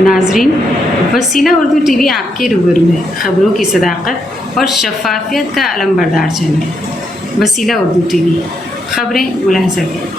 नाजरीन, वसीला उर्दू टीवी आपके रूबरू है। ख़बरों की सदाकत और शफाफियत का अलमबरदार चैनल वसीला उर्दू टीवी। ख़बरें मुलाहज़ा करें।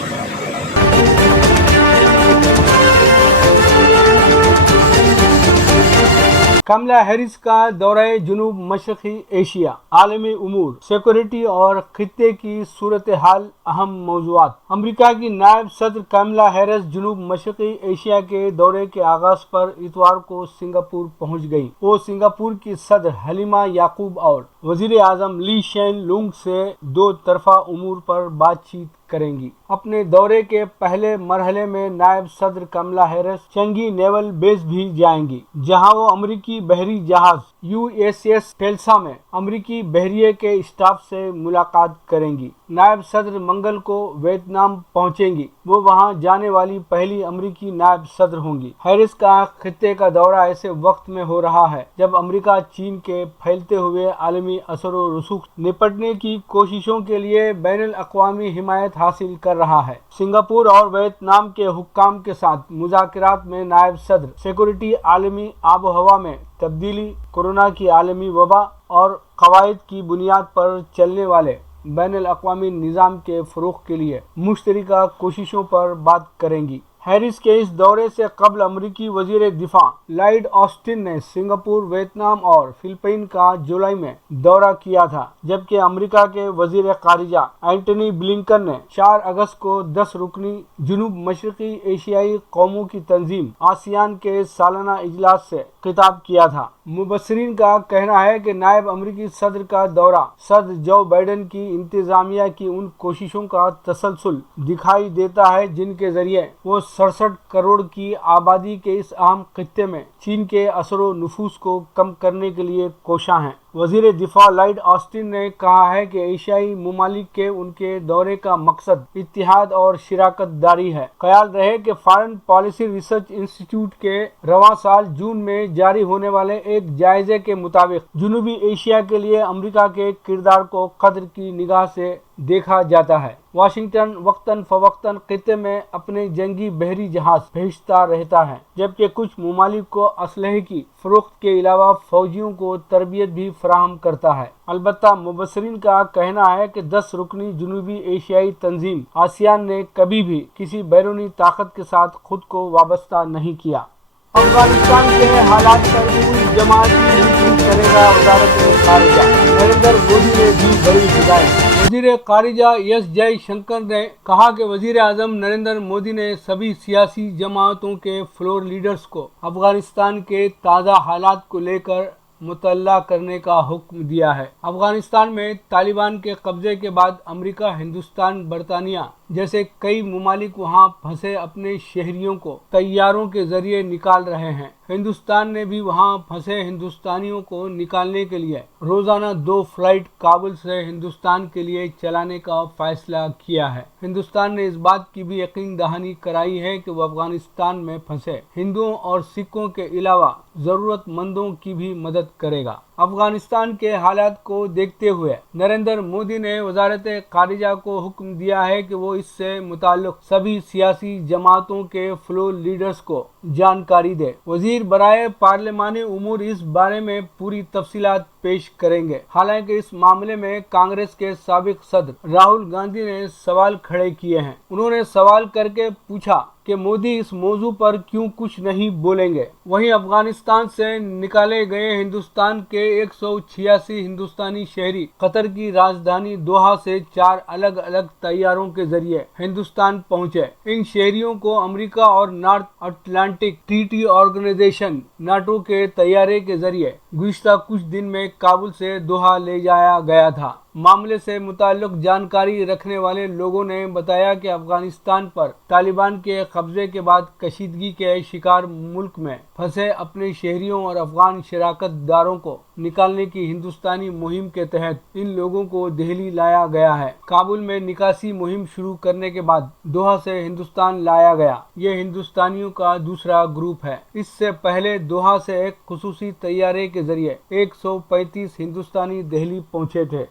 कमला हैरिस का दौरा जुनूब मशरक़ी एशिया, आलमी उमूर, सिक्योरिटी और खित्ते की सूरत हाल अहम मौज़ूआत। अमरीका की नायब सदर कमला हैरिस जुनूब मशरक़ी एशिया के दौरे के आगाज़ पर इतवार को सिंगापुर पहुंच गई। वो सिंगापुर की सदर हलीमा याकूब और वज़ीर आज़म ली शेन लुंग से दो तरफ़ा उमूर पर बातचीत करेंगी। अपने दौरे के पहले मरहले में नायब सदर कमला हैरिस चंगी नेवल बेस भी जाएंगी, जहां वो अमरीकी बहरी जहाज USS टेल्सा में अमरीकी बहरिये के स्टाफ से मुलाकात करेंगी। नायब सदर मंगल को वियतनाम पहुंचेंगी। वो वहां जाने वाली पहली अमरीकी नायब सदर होंगी। हैरिस का खित्ते का दौरा ऐसे वक्त में हो रहा है जब अमरीका चीन के फैलते हुए आलमी असर व रसूख निपटने की कोशिशों के लिए बैनुल अक़वामी हिमायत हासिल कर रहा है। सिंगापुर और वियतनाम के हुक्काम के साथ मुज़ाकरात में नायब सदर सिक्योरिटी, आलमी आबो हवा में तब्दीली, कोरोना की आलमी वबा और कवायद की बुनियाद पर चलने वाले बैनुल अक़वामी निज़ाम के फ़रोग़ के लिए मुश्तरका कोशिशों पर बात करेंगी। हैरिस के इस दौरे से कबल अमरीकी वज़ीर दिफा लॉयड ऑस्टिन ने सिंगापुर, वियतनाम और फिलिपाइन का जुलाई में दौरा किया था, जबकि अमरीका के वज़ीर ख़ारिजा एंटनी ब्लिंकन ने 4 अगस्त को 10 रुकनी जुनूब मशरक़ी एशियाई कौमों की तंजीम आसियान के सालाना इजलास से खिताब किया था। मुबस्सिरीन का कहना है कि नायब अमरीकी सदर का दौरा सदर जो बाइडेन की इंतजामिया की उन कोशिशों का तसलसल दिखाई देता है जिनके जरिए वो 67 करोड़ की आबादी के इस अहम खित्ते में चीन के असर व नफूस को कम करने के लिए कोशां हैं। वज़ीर दिफा लॉयड ऑस्टिन ने कहा है कि एशियाई ममालिक के उनके दौरे का मकसद इत्तिहाद और शिराकत दारी है। ख्याल रहे कि फॉरेन पॉलिसी रिसर्च इंस्टीट्यूट के रवां साल जून में जारी होने वाले एक जायजे के मुताबिक जनूबी एशिया के लिए अमरीका के किरदार को कद्र की निगाह से देखा जाता है। वाशिंगटन वक्तन फवक्तन खित्ते में अपने जंगी बहरी जहाज भेजता रहता है, जबकि कुछ ममालिक को असलहे की फरोख्त के अलावा फौजियों को तरबियत भी फराहम करता है। अलबत्ता मुबस्सिरीन का कहना है कि 10 रुकनी जनूबी एशियाई तंजीम आसियान ने कभी भी किसी बैरूनी ताकत के साथ खुद को वाबस्ता नहीं किया। अफगानिस्तान के हालात पर पूरी जमात मीटिंग करेगा वज़ारत ख़ारिजा। नरेंद्र मोदी ने दी बड़ी हिदायत। वज़ीर ख़ारिजा एस जयशंकर ने कहा कि वज़ीर आज़म नरेंद्र मोदी ने सभी सियासी जमातों के फ्लोर लीडर्स को अफगानिस्तान के ताज़ा हालात को लेकर मुतल्ला करने का हुक्म दिया है। अफगानिस्तान में तालिबान के कब्जे के बाद अमेरिका, हिंदुस्तान, बरतानिया जैसे कई ममालिक वहां फंसे अपने शहरियों को तैयारों के जरिए निकाल रहे हैं। हिंदुस्तान ने भी वहां फंसे हिंदुस्तानियों को निकालने के लिए रोजाना 2 फ्लाइट काबुल से हिंदुस्तान के लिए चलाने का फैसला किया है। हिंदुस्तान ने इस बात की भी यकीन दहानी कराई है कि वो अफगानिस्तान में फंसे हिंदुओं और सिखों के अलावा जरूरतमंदों की भी मदद करेगा। अफगानिस्तान के हालात को देखते हुए नरेंद्र मोदी ने वज़ारत ख़ारिजा को हुक्म दिया है कि वो इससे मुताल्लिक़ सभी सियासी जमातों के फ्लोर लीडर्स को जानकारी दे। वज़ीर बराए पार्लिमानी उमूर इस बारे में पूरी तफसीलात पेश करेंगे। हालांकि इस मामले में कांग्रेस के साबिक सदर राहुल गांधी ने सवाल खड़े किए हैं। उन्होंने सवाल करके पूछा कि मोदी इस मौजू पर क्यों कुछ नहीं बोलेंगे। वहीं अफगानिस्तान से निकाले गए हिंदुस्तान के 186 हिंदुस्तानी शहरी कतर की राजधानी दोहा से 4 अलग अलग तैयारों के जरिए हिंदुस्तान पहुंचे। इन शहरियों को अमेरिका और North Atlantic Treaty Organization NATO के तैयारे के जरिए गुज़िश्ता कुछ दिन में काबुल से दोहा ले जाया गया था। मामले से मुताल्लिक़ जानकारी रखने वाले लोगों ने बताया कि अफगानिस्तान पर तालिबान के कब्जे के बाद कशीदगी के शिकार मुल्क में फंसे अपने शहरियों और अफगान शराकतदारों को निकालने की हिंदुस्तानी मुहिम के तहत इन लोगों को दिल्ली लाया गया है। काबुल में निकासी मुहिम शुरू करने के बाद दोहा से हिंदुस्तान लाया गया। ये हिंदुस्तानियों का दूसरा ग्रुप है। इससे पहले दोहा से एक खुसूसी तैयारे के जरिए 135 हिंदुस्तानी दिल्ली पहुंचे थे।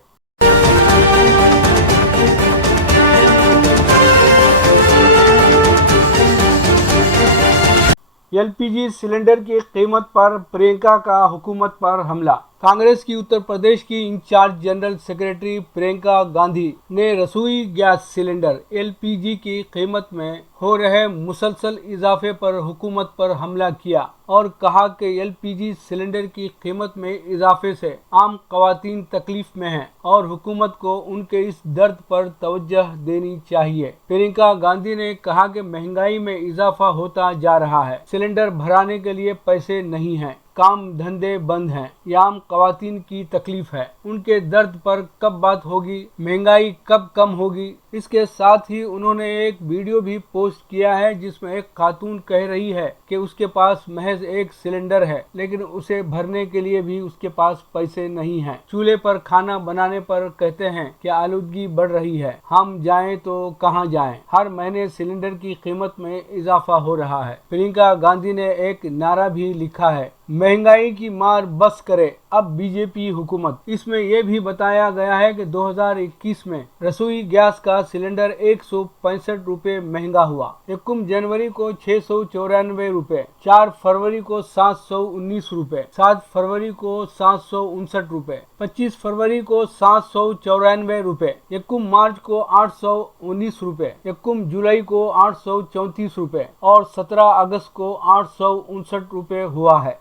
एलपीजी सिलेंडर की कीमत पर प्रियंका का हुकूमत पर हमला। कांग्रेस की उत्तर प्रदेश की incharge general secretary Priyanka Gandhi ने रसोई गैस सिलेंडर एलपीजी की कीमत में हो रहे मुसलसल इजाफे पर हुकूमत पर हमला किया और कहा कि एलपीजी सिलेंडर की कीमत में इजाफे से आम खवातीन तकलीफ में हैं और हुकूमत को उनके इस दर्द पर तवज्जो देनी चाहिए। प्रियंका गांधी ने कहा कि महंगाई में इजाफा होता जा रहा है, सिलेंडर भराने के लिए पैसे नहीं हैं, काम धंधे बंद हैं, ये आम खवातीन की तकलीफ है, उनके दर्द पर कब बात होगी, महंगाई कब कम होगी। इसके साथ ही उन्होंने एक वीडियो भी पोस्ट किया है जिसमें एक खातून कह रही है कि उसके पास महज एक सिलेंडर है लेकिन उसे भरने के लिए भी उसके पास पैसे नहीं हैं। चूल्हे पर खाना बनाने पर कहते हैं कि आलूदगी बढ़ रही है, हम जाएं तो कहां जाएं, हर महीने सिलेंडर की कीमत में इजाफा हो रहा है। प्रियंका गांधी ने एक नारा भी लिखा है, महंगाई की मार बस करे अब बीजेपी हुकूमत। इसमें यह भी बताया गया है कि 2021 में रसोई गैस का सिलेंडर 165 रुपए महंगा हुआ। 1 जनवरी को 694 रुपए, 4 फरवरी को 719 रुपए, 7 फरवरी को 759 रुपए, 25 फरवरी को 794 रुपए, 1 मार्च को 819 रुपए, 1 जुलाई को 834 रुपए और 17 अगस्त को 859 रुपए हुआ है।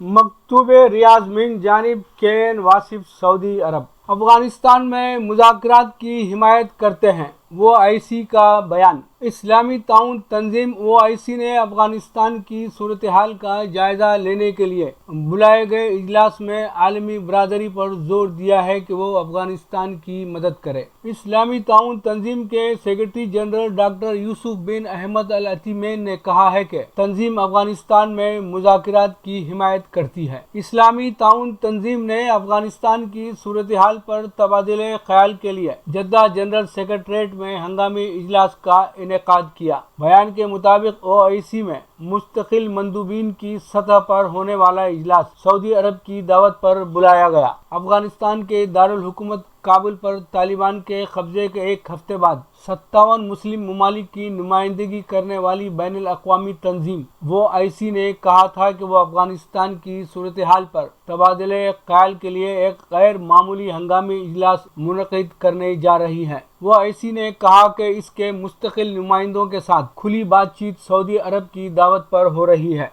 मकतूबे रियाज मिन जानिब KN वासिफ सऊदी अरब अफगानिस्तान में मुज़ाकरात की हिमायत करते हैं, OIC का बयान। इस्लामी ताउन तंजीम OIC ने अफगानिस्तान की सूरत हाल का जायजा लेने के लिए बुलाए गए इजलास में आलमी बरादरी पर जोर दिया है कि वो अफगानिस्तान की मदद करे। इस्लामी ताउन तंजीम के सेक्रेटरी जनरल डॉक्टर यूसुफ बिन अहमद अल अतीमैन ने कहा है कि तंजीम अफगानिस्तान में मुज़ाकरात की हिमायत करती है। इस्लामी ताउन तंजीम ने अफगानिस्तान की सूरत हाल पर तबादले ख्याल के लिए जद्दा जनरल सेक्रेटरीट में हंगामी इजलास का इनेकाद किया। बयान के मुताबिक OIC में मुस्तकिल मंदूबीन की सतह पर होने वाला इजलास सऊदी अरब की दावत पर बुलाया गया। अफगानिस्तान के दारुल हुकूमत काबुल पर तालिबान के कब्जे के एक हफ्ते बाद 57 मुस्लिम ममालिक की नुमाइंदगी करने वाली बैनुल अक़वामी तंजीम OIC ने कहा था कि वो अफगानिस्तान की सूरत हाल पर तबादले ख्याल के लिए एक गैर मामूली हंगामी इजलास मुनक़िद करने जा रही है। OIC ने कहा कि इसके मुस्तकिल नुमाइंदों के साथ खुली बातचीत सऊदी अरब की दावत पर हो रही है।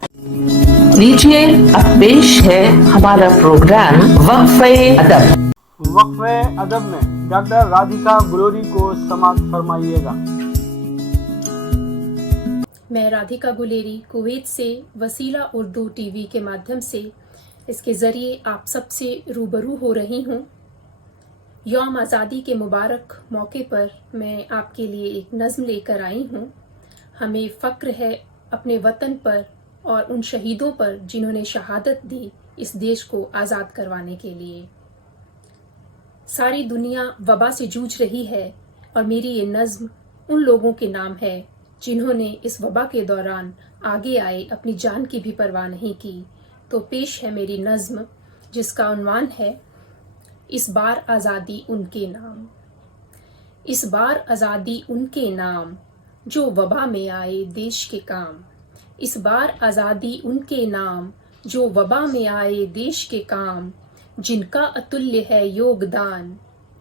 लीजिए अब पेश है हमारा प्रोग्राम वक्फ़े अदब। वक्फ़े अदब में डॉक्टर राधिका गुलोरी को समाअत फरमाइएगा। मैं राधिका गुलेरी कुवैत से वसीला उर्दू टीवी के माध्यम से इसके ज़रिए आप सबसे रूबरू हो रही हूँ। यौम आज़ादी के मुबारक मौके पर मैं आपके लिए एक नज़्म लेकर आई हूँ। हमें फ़क्र है अपने वतन पर और उन शहीदों पर जिन्होंने शहादत दी इस देश को आज़ाद करवाने के लिए। सारी दुनिया वबा से जूझ रही है और मेरी ये नज़्म उन लोगों के नाम है जिन्होंने इस वबा के दौरान आगे आए अपनी जान की भी परवाह नहीं की। तो पेश है मेरी नज़्म जिसका उन्वान है इस बार आज़ादी उनके नाम। इस बार आज़ादी उनके नाम जो वबा में आए देश के काम। इस बार आज़ादी उनके नाम जो वबा में आए देश के काम। जिनका अतुल्य है योगदान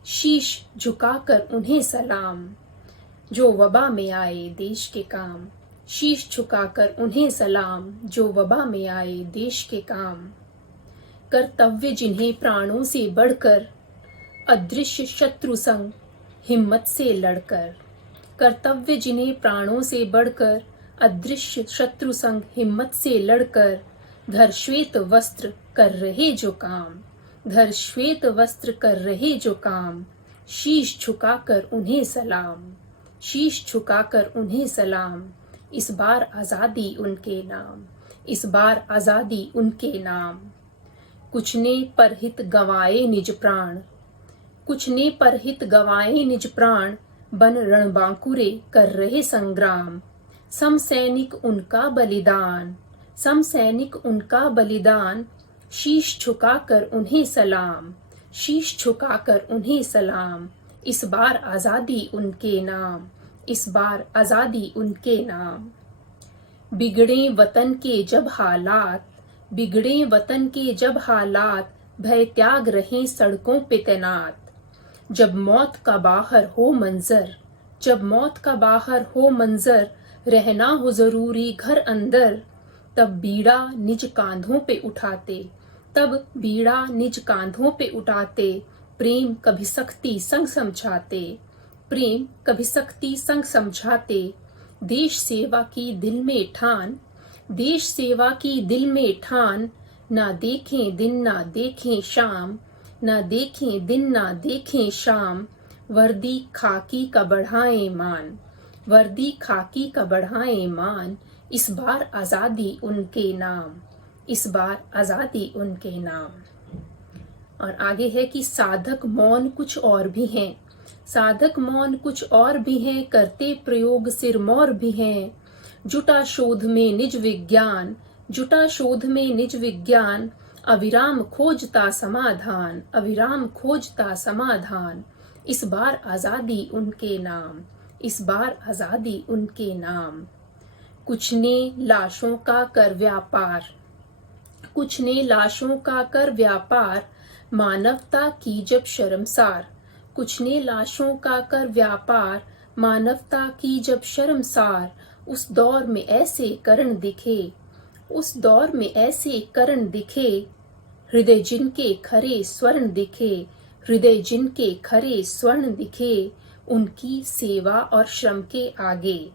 शीश झुकाकर उन्हें सलाम। जो वबा में आए देश के काम शीश झुकाकर उन्हें सलाम। जो वबा में आए देश के काम। कर्तव्य जिन्हें प्राणों से बढ़कर अदृश्य शत्रु संग हिम्मत से लड़कर। कर्तव्य जिन्हें प्राणों से बढ़कर अदृश्य शत्रु संग हिम्मत से लड़कर। धर श्वेत वस्त्र कर रहे जो काम। धर श्वेत वस्त्र कर रहे जो काम। शीश झुकाकर उन्हें सलाम। शीश झुकाकर उन्हें सलाम। इस बार आज़ादी उनके नाम। इस बार आज़ादी उनके नाम। कुछ ने परहित गंवाए निज प्राण। कुछ ने परहित गंवाए निज प्राण। बन रणबांकुरे कर रहे संग्राम। सम सैनिक उनका बलिदान। सम सैनिक उनका बलिदान। शीश झुकाकर उन्हें सलाम। शीश झुकाकर उन्हें सलाम, इस बार आज़ादी उनके नाम, इस बार आज़ादी उनके नाम। बिगड़े वतन के जब हालात, बिगड़े वतन के जब हालात, भय त्याग रहे सड़कों पे तैनात। जब मौत का बाहर हो मंजर, जब मौत का बाहर हो मंजर, रहना हो जरूरी घर अंदर, तब बीड़ा निज कांधों पे उठाते, तब बीड़ा निज कांधों पे उठाते। प्रेम कभी सख्ती संग समझाते, प्रेम कभी सख्ती संग समझाते। देश सेवा की दिल में ठान, देश सेवा की दिल में ठान। ना देखें दिन ना देखें शाम, ना देखें दिन ना देखें शाम। वर्दी खाकी का बढ़ाएं मान, वर्दी खाकी का बढ़ाएं मान। इस बार आज़ादी उनके नाम, इस बार आज़ादी उनके नाम। और आगे है कि साधक मौन कुछ और भी हैं, साधक मौन कुछ और भी हैं, करते प्रयोग सिरमौर भी हैं। जुटा शोध में निज विज्ञान, जुटा शोध में निज विज्ञान। अविराम खोजता समाधान, अविराम खोजता समाधान। इस बार आज़ादी उनके नाम, इस बार आज़ादी उनके नाम। कुछ ने लाशों का कर व्यापार, कुछ ने लाशों का कर व्यापार। मानवता की जब शर्मसार, कुछ ने लाशों का कर व्यापार। मानवता की जब शर्मसार। उस दौर में ऐसे करण दिखे, उस दौर में ऐसे करण दिखे। हृदय जिनके खरे स्वर्ण दिखे, हृदय जिनके खरे स्वर्ण दिखे। उनकी सेवा और श्रम के आगे,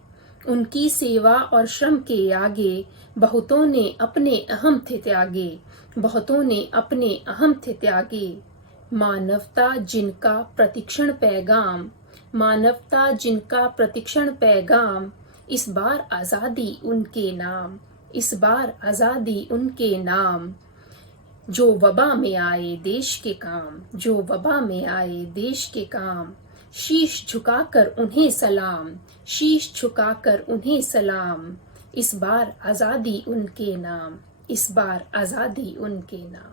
उनकी सेवा और श्रम के आगे। बहुतों ने अपने अहम थे त्यागे, बहुतों ने अपने अहम थे त्यागे। मानवता जिनका प्रतिक्षण पैगाम, मानवता जिनका प्रतिक्षण पैगाम। इस बार आज़ादी उनके नाम, इस बार आज़ादी उनके नाम। जो वबा में आए देश के काम, जो वबा में आए देश के काम। शीश झुकाकर उन्हें सलाम, शीश झुकाकर उन्हें सलाम। इस बार आज़ादी उनके नाम, इस बार आज़ादी उनके नाम।